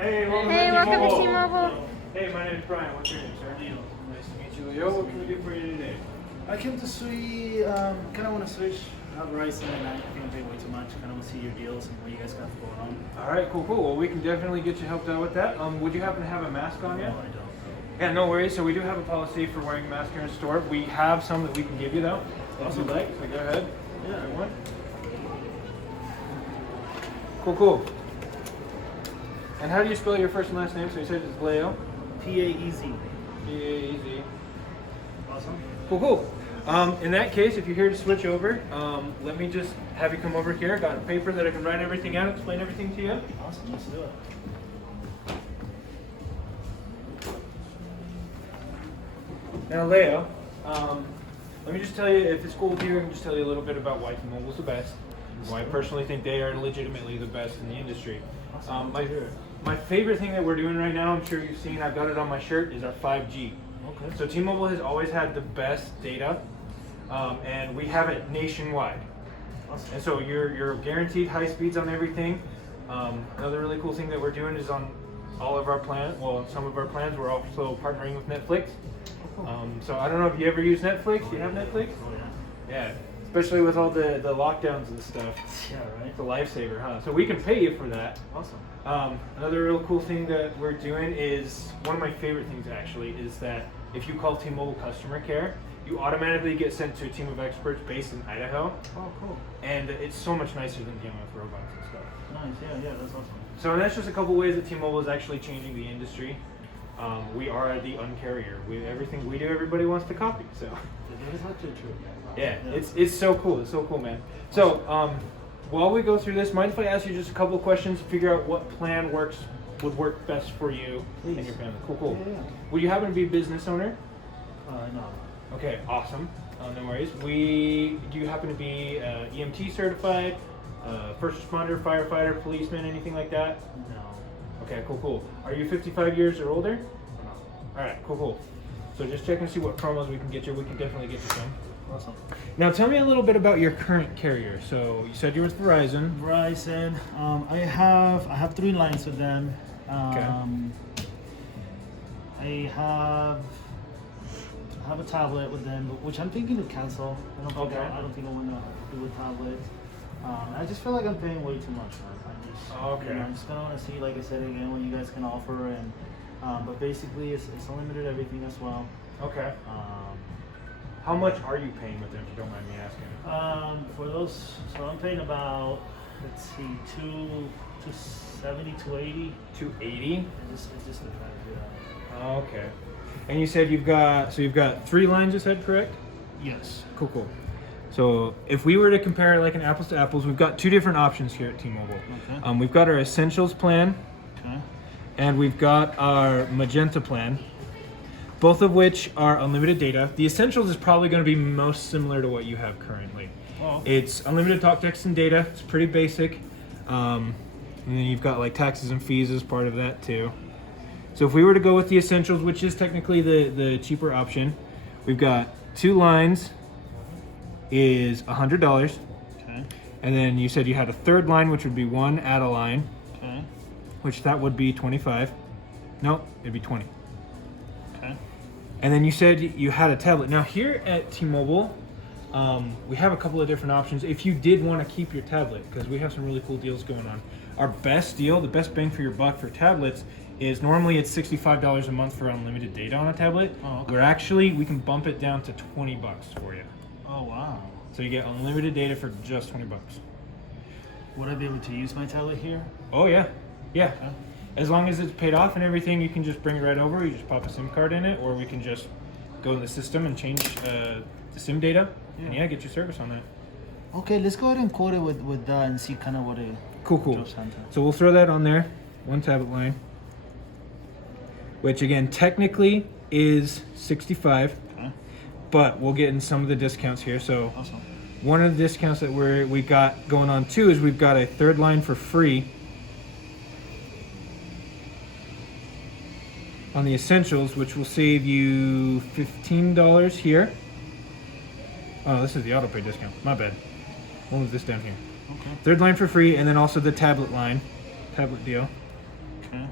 Hey, welcome to T-Mobile. Hey, my name is Brian. What's your name, sir? Leo. Nice to meet you, Leo. What can we do for you today? I came to see, kind of want to switch. I have Verizon and I think I'm paying way too much. Kind of want to see your deals and what you guys got going on. All right, cool. Well, we can definitely get you helped out with that. Would you happen to have a mask on yet? No, I don't. Yeah, no worries. So we do have a policy for wearing a mask here in store. We have some that we can give you though, if you'd like. So go ahead. Yeah. Get one. Cool. And how do you spell your first and last name? So you said it's Leo. P-A-E-Z. P-A-E-Z. Awesome. Cool. In that case, if you're here to switch over, let me just have you come over here. Got a paper that I can write everything out, explain everything to you. Awesome. Let's do it. Now, Leo, let me just tell you, if it's cool with you, I can just tell you a little bit about why T-Mobile's the best. Why I personally think they are legitimately the best in the industry. Awesome. My favorite thing that we're doing right now, I'm sure you've seen, I've got it on my shirt, is our 5G. Okay. So T-Mobile has always had the best data, and we have it nationwide. Awesome. And so you're guaranteed high speeds on everything. Another really cool thing that we're doing is on all of our plans, well, some of our plans, we're also partnering with Netflix. So I don't know if you ever use Netflix. Do you have Netflix? Oh, yeah. Yeah, especially with all the lockdowns and stuff. Yeah, right? It's a lifesaver, huh? So we can pay you for that. Awesome. Another real cool thing that we're doing is, one of my favorite things actually, is that if you call T-Mobile customer care, you automatically get sent to a team of experts based in Idaho. Oh, cool. And it's so much nicer than dealing with robots and stuff. Nice. Yeah, that's awesome. So that's just a couple ways that T-Mobile is actually changing the industry. We are the uncarrier. Everything we do, everybody wants to copy. So That is actually true. yeah, it's so cool. It's so cool, man. So while we go through this, mind if I ask you just a couple of questions to figure out what plan would work best for you and your family? Cool. Yeah. Would you happen to be a business owner? No. Okay, awesome. No worries. Do you happen to be EMT certified, first responder, firefighter, policeman, anything like that? No. Okay, cool. Are you 55 years or older? No. All right, cool. So just checking to see what promos we can get you. We can definitely get you some. Awesome. Now tell me a little bit about your current carrier. So you said you're with Verizon. Verizon. I have 3 lines with them. I have a tablet with them, which I'm thinking to cancel. I don't think I want to do a tablet. I just feel like I'm paying way too much. I'm just gonna want to see, like I said again, what you guys can offer, and but basically it's unlimited everything as well. Okay. How much are you paying with them, if you don't mind me asking? For those, so I'm paying about, let's see, 270, 280. 280. It just depends. Yeah. Okay. And you said you've got 3 lines. You said, correct? Yes. Cool. So if we were to compare like an apples to apples, we've got 2 different options here at T-Mobile. Okay. We've got our Essentials plan, Okay. and we've got our Magenta plan, both of which are unlimited data. The Essentials is probably going to be most similar to what you have currently. Oh, okay. It's unlimited talk, text, and data. It's pretty basic. And then you've got like taxes and fees as part of that too. So if we were to go with the Essentials, which is technically the cheaper option, we've got 2 lines is $100. Okay. And then you said you had a 3rd line, which would be 1 add a line, Okay. which that would be 25. No, it'd be 20. Okay. And then you said you had a tablet. Now here at T-Mobile, we have a couple of different options if you did want to keep your tablet, because we have some really cool deals going on. Our best deal, the best bang for your buck for tablets, is normally it's $65 a month for unlimited data on a tablet. Oh, okay. We can bump it down to $20 for you. Oh, wow. So you get unlimited data for just $20. Would I be able to use my tablet here? Oh yeah. Okay. As long as it's paid off and everything, you can just bring it right over. You just pop a SIM card in it, or we can just go in the system and change the SIM data, and get your service on that. Okay, let's go ahead and quote it with that and see kind of what it. Cool. So we'll throw that on there. 1 tablet line, which again technically is 65, Okay. but we'll get in some of the discounts here. So Awesome. one of the discounts that we got going on too is we've got a 3rd line for free on the Essentials, which will save you $15 here. Oh, this is the auto pay discount. My bad. We'll move this down here. Okay. 3rd line for free, and then also the tablet deal. Okay.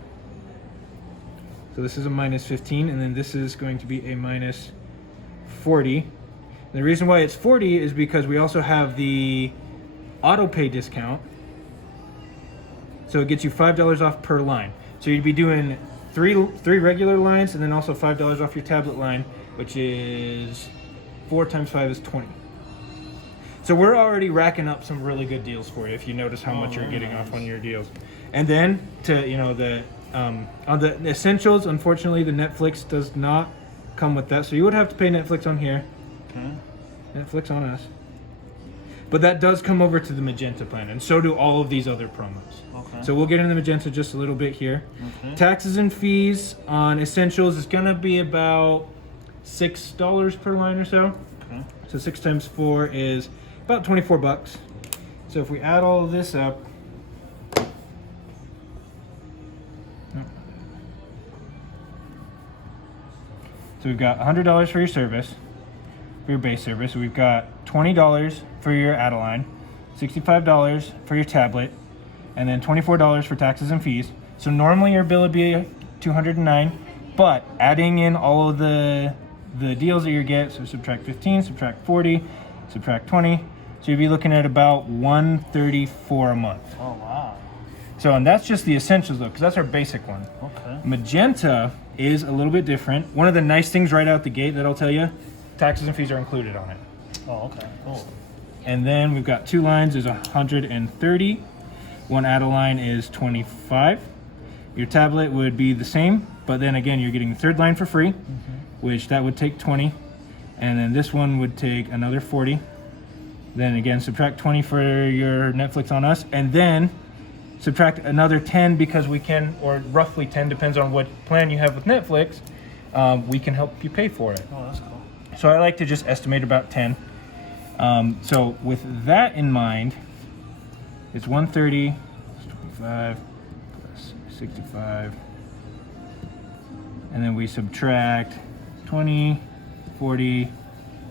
So this is a minus 15, and then this is going to be a minus 40. And the reason why it's 40 is because we also have the auto pay discount. So it gets you $5 off per line. So you'd be doing three regular lines, and then also $5 off your tablet line, which is 4 times 5 is 20. So we're already racking up some really good deals for you if you notice how much you're getting off on your deals. And then to on the essentials, unfortunately the Netflix does not come with that. So you would have to pay Netflix on here. Okay. Netflix on us. But that does come over to the Magenta plan, and so do all of these other promos. Okay. So we'll get into the Magenta just a little bit here. Okay. Taxes and fees on essentials is gonna be about $6 per line or so. Okay. So 6 times 4 is about $24. So if we add all of this up, so we've got $100 for your service, for your base service. We've got $20 for your add-a-line, $65 for your tablet, and then $24 for taxes and fees. So normally your bill would be $209, but adding in all of the deals that you get, so subtract 15, subtract 40, subtract 20, so you'd be looking at about $134 a month. Oh wow. So, and that's just the essentials though, because that's our basic one. Okay. Magenta is a little bit different. One of the nice things right out the gate that I'll tell you, taxes and fees are included on it. Oh, okay. Cool. And then we've got 2 lines is 130. One add-a-line is 25. Your tablet would be the same, but then again, you're getting the 3rd line for free, which that would take 20. And then this one would take another 40. Then again, subtract 20 for your Netflix on us, and then subtract another 10 because we can, or roughly 10, depends on what plan you have with Netflix, we can help you pay for it. Oh, that's cool. So I like to just estimate about 10. So with that in mind, it's 130 plus 25 plus 65, and then we subtract 20, 40,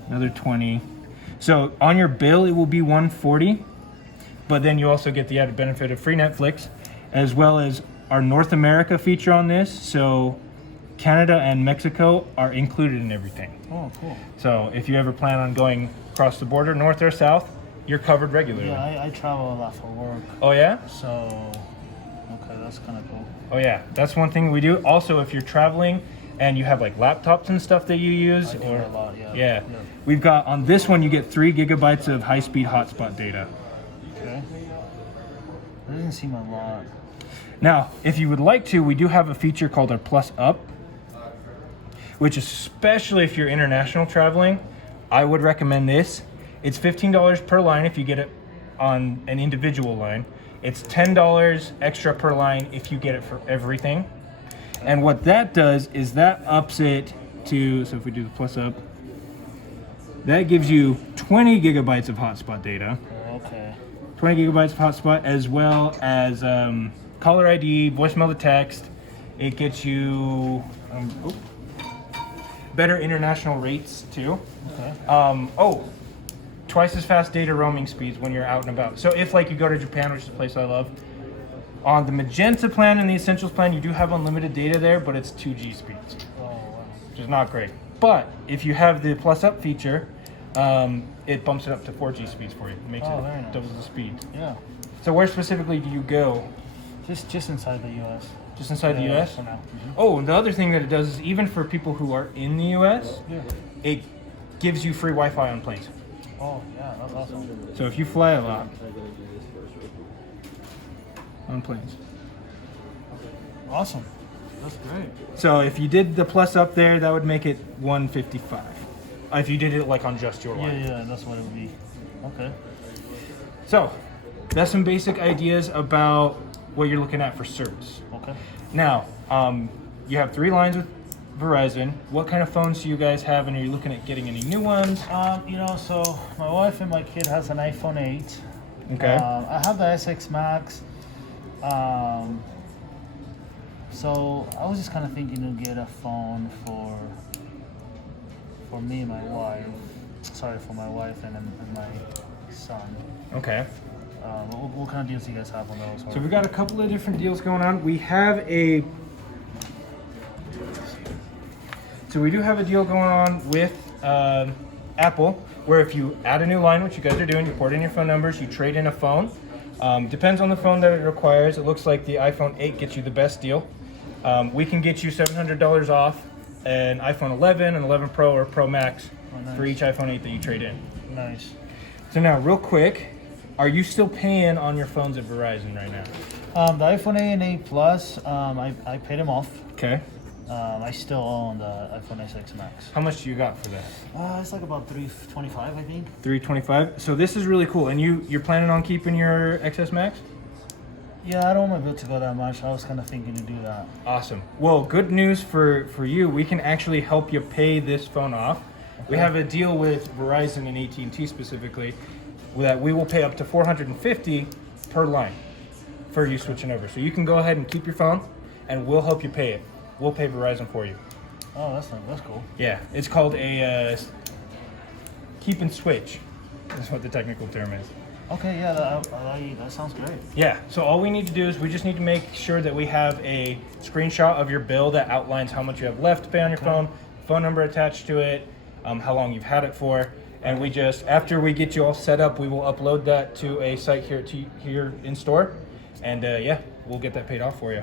another 20. So on your bill, it will be 140, but then you also get the added benefit of free Netflix, as well as our North America feature on this. So Canada and Mexico are included in everything. Oh, cool. So if you ever plan on going across the border, north or south, you're covered regularly. Yeah, I travel a lot for work, Oh yeah? so okay, that's kind of cool. Oh yeah, that's one thing we do. Also, if you're traveling and you have like laptops and stuff that you use, I do or a lot, yeah. yeah, we've got on this one you get 3 gigabytes of high-speed hotspot data. Okay. That doesn't seem a lot. Now, if you would like to, we do have a feature called our Plus Up, which especially if you're international traveling, I would recommend this. It's $15 per line if you get it on an individual line. It's $10 extra per line if you get it for everything. And what that does is that ups it to, so if we do the Plus Up, that gives you 20 gigabytes of hotspot data. Okay. 20 gigabytes of hotspot, as well as caller ID, voicemail to text. It gets you better international rates too. Okay. Twice as fast data roaming speeds when you're out and about. So if like you go to Japan, which is a place I love, on the Magenta plan and the Essentials plan, you do have unlimited data there, but it's 2G speeds, Oh, wow. which is not great. But if you have the Plus Up feature, it bumps it up to 4G speeds for you. It makes Oh, very it nice. double the speed. Yeah. So where specifically do you go? Just inside the U.S. Just inside the Yeah, U.S.? for now. Oh, and the other thing that it does is even for people who are in the U.S., Yeah. it gives you free Wi-Fi on planes. Oh, yeah, that's awesome. So if you fly a lot on planes. Awesome. That's great. So if you did the Plus Up there, that would make it 155. If you did it like on just your Yeah, line. yeah, that's what it would be. Okay. So that's some basic ideas about what you're looking at for service. Okay. Now, you have 3 lines with Verizon. What kind of phones do you guys have, and are you looking at getting any new ones? So my wife and my kid has an iPhone 8. Okay. I have the SX Max. So I was just kind of thinking to get a phone for me and my wife. Sorry, for my wife and my son. Okay. What kind of deals do you guys have on those? So we've got a couple of different deals going on. We have a So we do have a deal going on with Apple, where if you add a new line, which you guys are doing, you port in your phone numbers, you trade in a phone. Depends on the phone that it requires. It looks like the iPhone 8 gets you the best deal. We can get you $700 off an iPhone 11, an 11 Pro, or Pro Max for each iPhone 8 that you trade in. Nice. So now, real quick, are you still paying on your phones at Verizon right now? The iPhone 8 and 8 Plus, I paid them off. Okay. I still own the iPhone SX Max. How much do you got for that? It's like about $325, I think. $325. So this is really cool. And you're planning on keeping your XS Max? Yeah, I don't want my bill to go that much. I was kind of thinking to do that. Awesome. Well, good news for you. We can actually help you pay this phone off. Okay. We have a deal with Verizon and AT&T specifically that we will pay up to $450 per line for you switching over. So you can go ahead and keep your phone, and we'll help you pay it. We'll pay Verizon for you. Oh, that's cool. Yeah, it's called a keep and switch. That's what the technical term is. Okay, yeah, that sounds great. Yeah, so all we need to do is we just need to make sure that we have a screenshot of your bill that outlines how much you have left to pay on your phone number attached to it, how long you've had it for, and we just, after we get you all set up, we will upload that to a site here in store, and yeah, we'll get that paid off for you.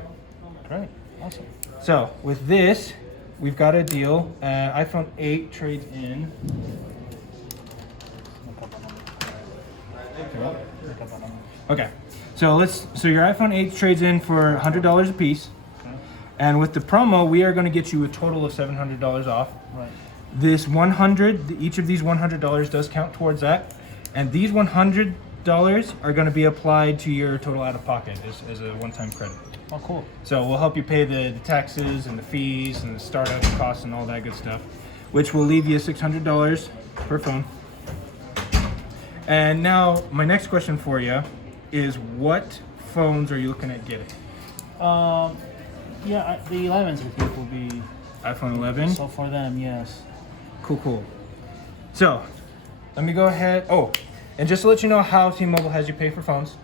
Great, awesome. So with this, we've got a deal. iPhone 8 trades in. Okay, so your iPhone 8 trades in for $100 a piece, and with the promo, we are going to get you a total of $700 off. Right. This each of these $100 does count towards that, and these $100 are going to be applied to your total out of pocket as a one-time credit. Oh, cool. So we'll help you pay the taxes and the fees and the startup costs and all that good stuff, which will leave you $600 per phone. And now my next question for you is, what phones are you looking at getting? Yeah, the 11s I think will be. iPhone 11? So for them, yes. Cool. So let me go ahead. Oh, and just to let you know how T-Mobile has you pay for phones,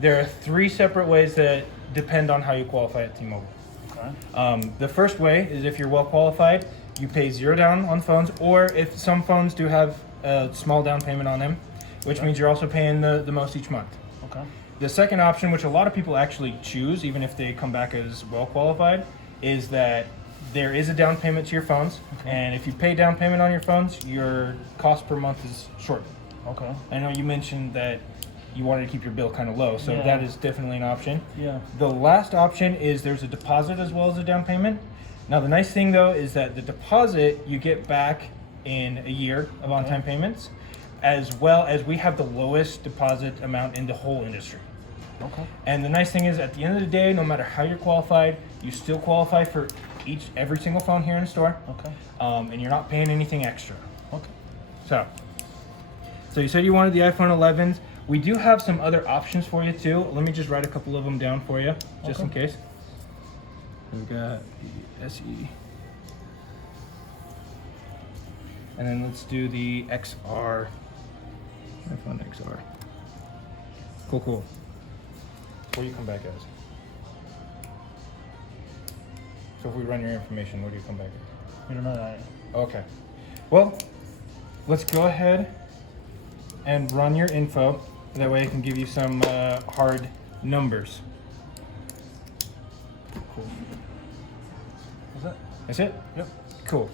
there are 3 separate ways that depend on how you qualify at T-Mobile. Okay. The first way is if you're well qualified, you pay 0 down on phones, or if some phones do have a small down payment on them, which means you're also paying the most each month. Okay. The second option, which a lot of people actually choose, even if they come back as well qualified, is that there is a down payment to your phones, and if you pay down payment on your phones, your cost per month is shortened. Okay. I know you mentioned that you wanted to keep your bill kind of low, so yeah, that is definitely an option. Yeah. The last option is there's a deposit as well as a down payment. Now the nice thing though is that the deposit you get back in a year of on-time payments, as well as we have the lowest deposit amount in the whole industry. Okay. And the nice thing is, at the end of the day, no matter how you're qualified, you still qualify for every single phone here in the store. Okay. And you're not paying anything extra. Okay. So you said you wanted the iPhone 11s. We do have some other options for you too. Let me just write a couple of them down for you, just in case. We've got the SE. And then let's do the XR. iPhone XR. Cool. What do you come back as? So if we run your information, what do you come back as? You don't know that. Okay. Well, let's go ahead and run your info. That way I can give you some hard numbers. Cool. Is that? That's it? Yep. Cool.